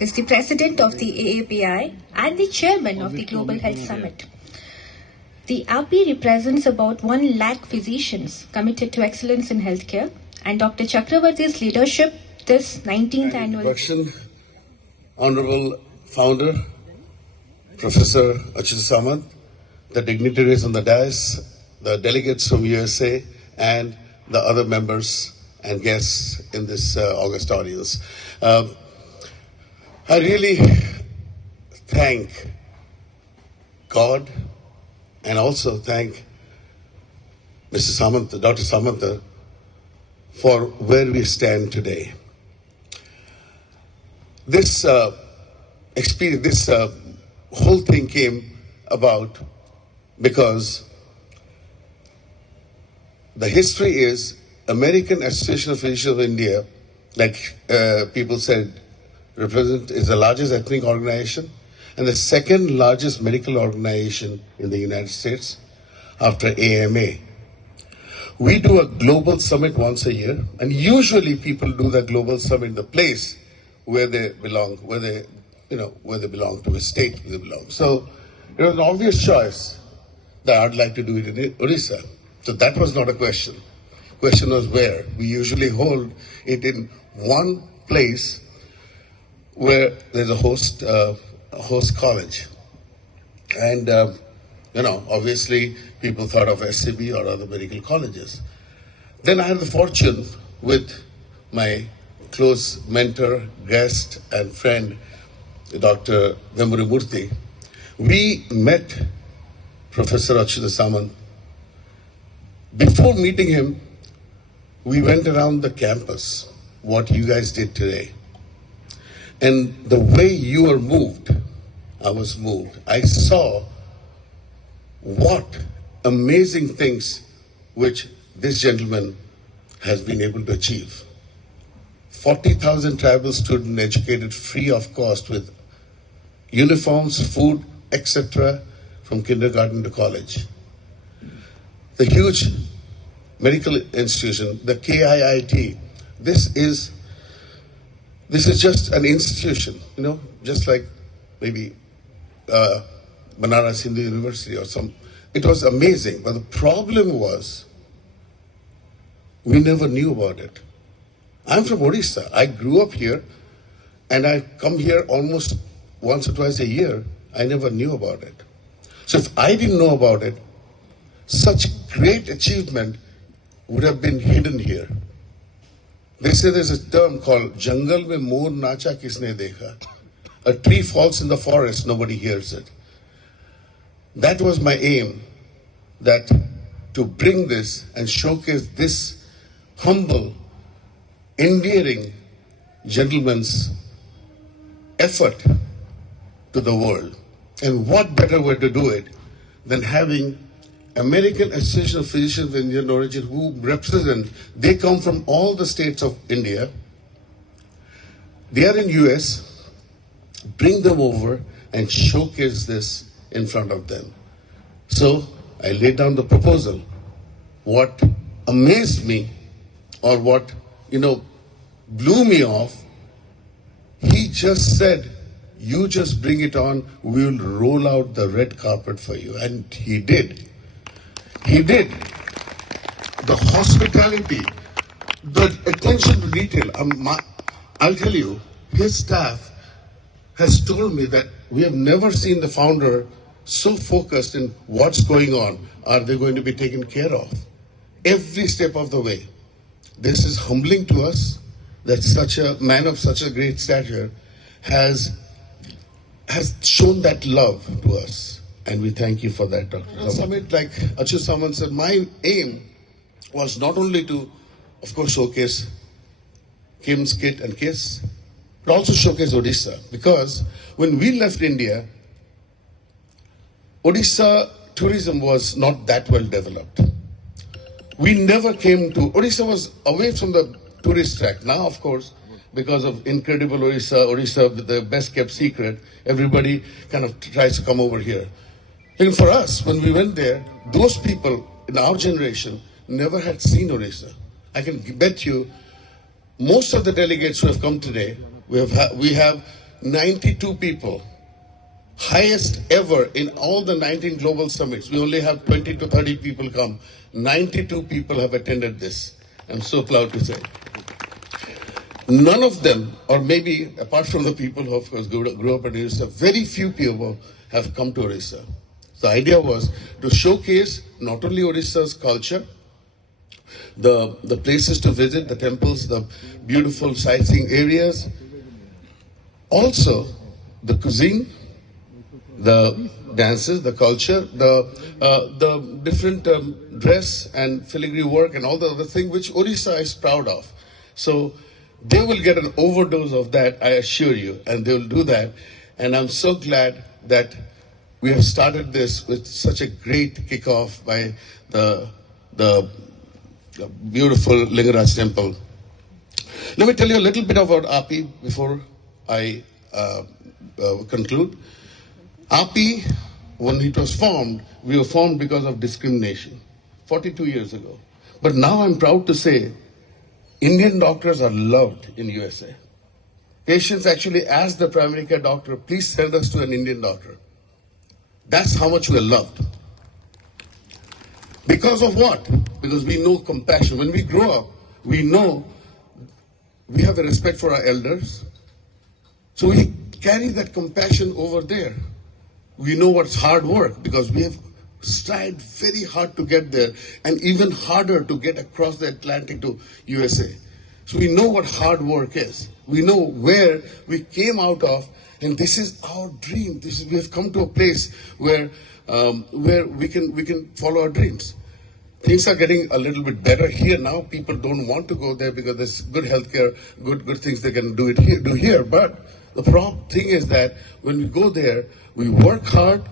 is the president of the AAPI and the chairman of the Global Health Summit. The AAPI represents about 1 lakh physicians committed to excellence in healthcare, and Dr. Chakravarti's leadership this 19th annual... Introduction, Honorable Founder, Professor Achyut Samant, the dignitaries on the dais, the delegates from USA, and the other members and guests in this august audience. I really thank God and also thank Mr. Samanta, Dr. Samanta, for where we stand today. This experience, this whole thing came about because the history is American Association of Physicians of India, like people said, is the largest ethnic organization and the second largest medical organization in the United States after AMA. We do a global summit once a year, and usually people do the global summit in the place where they belong, where they belong to, a state where they belong. So it was an obvious choice that I'd like to do it in Odisha. So that was not a question. Question was where. We usually hold it in one place where there's a host college. And, obviously people thought of SCB or other medical colleges. Then I had the fortune with my close mentor, guest, and friend, Dr. Murthy. We met Professor Achyut Samant. Before meeting him, we went around the campus, what you guys did today. And the way you were moved, I was moved. I saw what amazing things which this gentleman has been able to achieve. 40,000 tribal students educated free of cost with uniforms, food, etc. from kindergarten to college. The huge medical institution, the KIIT, this is just an institution, just like maybe Banaras Hindu University or some. It was amazing, but the problem was we never knew about it. I'm from Odisha. I grew up here, and I come here almost once or twice a year. I never knew about it. So if I didn't know about it, such great achievement would have been hidden here. They say there's a term called Jangal mein mor nacha kisne dekha. A tree falls in the forest, nobody hears it. That was my aim, that to bring this and showcase this humble, endearing gentleman's effort to the world. And what better way to do it than having American Association of Physicians of Indian origin who represent, they come from all the states of India. They are in US, bring them over and showcase this in front of them. So I laid down the proposal. What amazed me, or what, blew me off, he just said, you just bring it on, we will roll out the red carpet for you. And he did. He did. The hospitality, the attention to detail. I'll tell you, his staff has told me that we have never seen the founder so focused in what's going on. Are they going to be taken care of? Every step of the way. This is humbling to us that such a man of such a great stature has shown that love to us. And we thank you for that, Dr. Samant. Like Achyut Samant said, my aim was not only to, of course, showcase Kim's Kit and Kiss, but also showcase Odisha. Because when we left India, Odisha tourism was not that well developed. We never came to, Odisha was away from the tourist track. Now, of course, because of incredible Odisha, the best kept secret, everybody kind of tries to come over here. And for us, when we went there, those people in our generation never had seen Odisha. I can bet you, most of the delegates who have come today, we have 92 people, highest ever in all the 19 global summits. We only have 20 to 30 people come. 92 people have attended this. I'm so proud to say. None of them, or maybe apart from the people who of course grew up at Orissa, very few people have come to Orissa. The idea was to showcase not only Orissa's culture, the places to visit, the temples, the beautiful sightseeing areas, also the cuisine, the dances, the culture, the different dress and filigree work and all the other thing which Orissa is proud of. So they will get an overdose of that, I assure you, and they will do that. And I'm so glad that we have started this with such a great kickoff by the beautiful Lingaraj temple. Let me tell you a little bit about AAPI before I conclude. AAPI, when it was formed, we were formed because of discrimination 42 years ago. But now I'm proud to say Indian doctors are loved in USA. Patients actually ask the primary care doctor, please send us to an Indian doctor. That's how much we are loved. Because of what? Because we know compassion. When we grow up, we know we have a respect for our elders. So we carry that compassion over there. We know what's hard work because we have strived very hard to get there and even harder to get across the Atlantic to USA. So we know what hard work is. We know where we came out of, and this is our dream. We have come to a place where we can follow our dreams. Things are getting a little bit better here now. People don't want to go there because there's good healthcare, good things they can do here. But the thing is that when we go there, we work hard.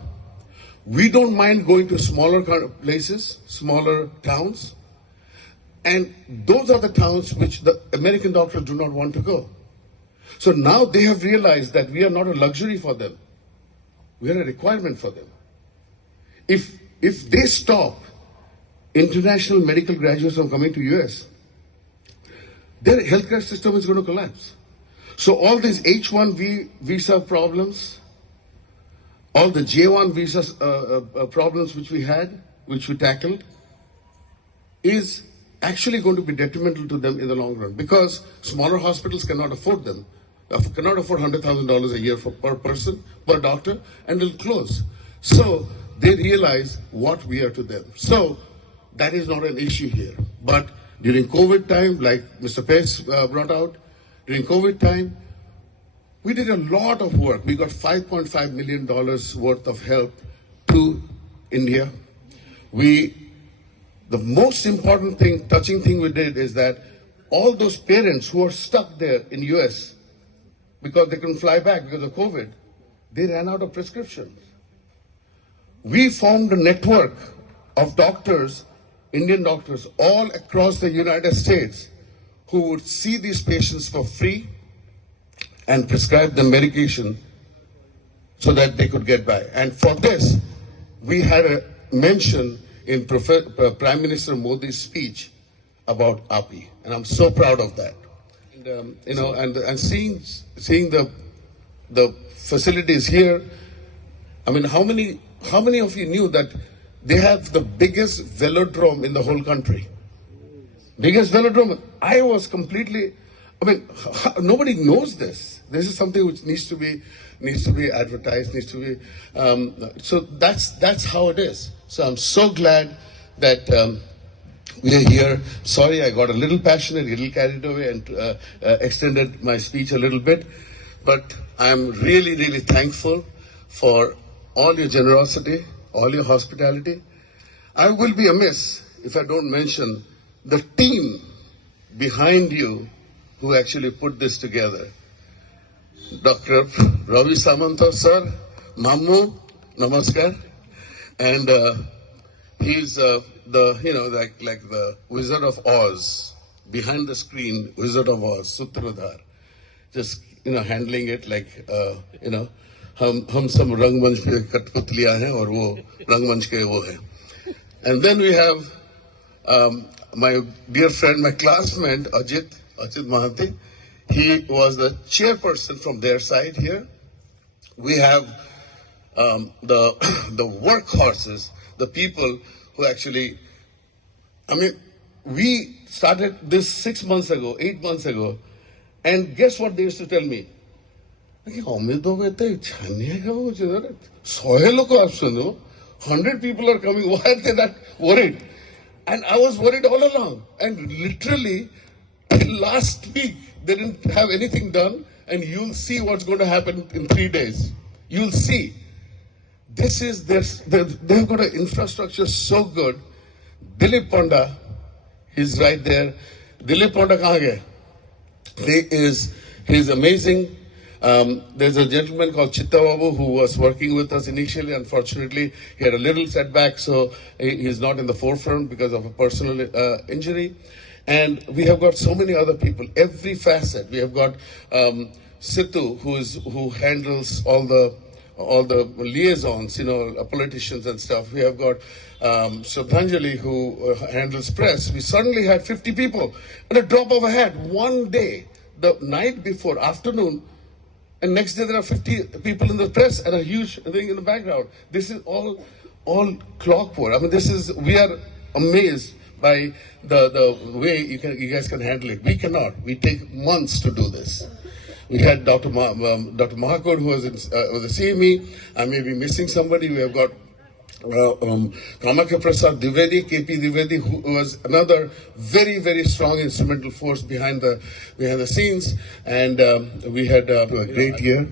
We don't mind going to smaller places, smaller towns. And those are the towns which the American doctors do not want to go. So now they have realized that we are not a luxury for them. We are a requirement for them. If they stop international medical graduates from coming to US, their healthcare system is going to collapse. So all these H-1B visa problems, all the J-1 visa problems which we tackled, is actually going to be detrimental to them in the long run because smaller hospitals cannot afford them, cannot afford $100,000 a year per person, per doctor, and will close. So they realize what we are to them. So that is not an issue here. But during COVID time, like Mr. Pace brought out, during COVID time, we did a lot of work. We got $5.5 million worth of help to India. The most important thing, touching thing we did is that all those parents who are stuck there in US because they couldn't fly back because of COVID, they ran out of prescriptions. We formed a network of doctors, Indian doctors, all across the United States who would see these patients for free and prescribe them medication so that they could get by. And for this, we had a mention in Prime Minister Modi's speech about AAPI, and I'm so proud of that. And, and seeing the facilities here, I mean, how many of you knew that they have the biggest velodrome in the whole country? Biggest velodrome. I was completely, nobody knows this. This is something which needs to be advertised, needs to be, so that's how it is. So I'm so glad that we are here. Sorry, I got a little passionate, a little carried away and extended my speech a little bit. But I'm really, really thankful for all your generosity, all your hospitality. I will be amiss if I don't mention the team behind you who actually put this together. Dr. Ravi Samanta, sir, Mammu, namaskar. And he's like the Wizard of Oz, behind the screen, Wizard of Oz, Sutradhar. Just, handling it like, हम सब रंगमंच पे कठपुतलियां हैं और वो रंगमंच के वो हैं. And then we have my dear friend, my classmate Ajit Mahanti. He was the chairperson from their side here. We have the workhorses, the people who actually, we started this 6 months ago, 8 months ago, and guess what they used to tell me? "Hame to bete chhaniya ka ho jadar 100 log aapse 100 people are coming. Why are they that worried?" And I was worried all along. And literally, last week, they didn't have anything done, and you'll see what's going to happen in 3 days. You'll see. This is this. They've got an infrastructure so good. Dilip Panda, he's right there. Dilip Panda kahan gaye? He's amazing. There's a gentleman called Chitta Babu who was working with us initially. Unfortunately, he had a little setback, so he's not in the forefront because of a personal injury. And we have got so many other people, every facet. We have got Situ, who handles all the liaisons, politicians and stuff. We have got Shraddhanjali, who handles press. We suddenly had 50 people at a drop of a hat. One day, the night before, afternoon, and next day there are 50 people in the press and a huge thing in the background. This is all clockwork. We are amazed by the way you guys can handle it. We cannot. We take months to do this. We had Dr. Mahakur, who was the CME. I may be missing somebody. We have got Kamakya Prasad Dwivedi, KP Dwivedi, who was another very, very strong instrumental force behind the scenes. And we had a great year.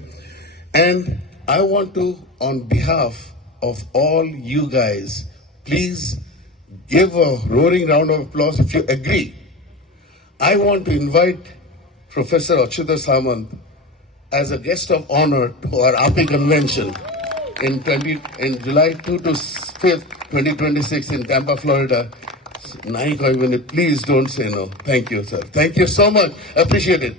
And I want to, on behalf of all you guys, please give a roaring round of applause if you agree. I want to invite Professor Achyuta Samant as a guest of honor to our AAPI convention in July 2 to 5th, 2026 in Tampa, Florida. Please don't say no. Thank you, sir. Thank you so much. Appreciate it.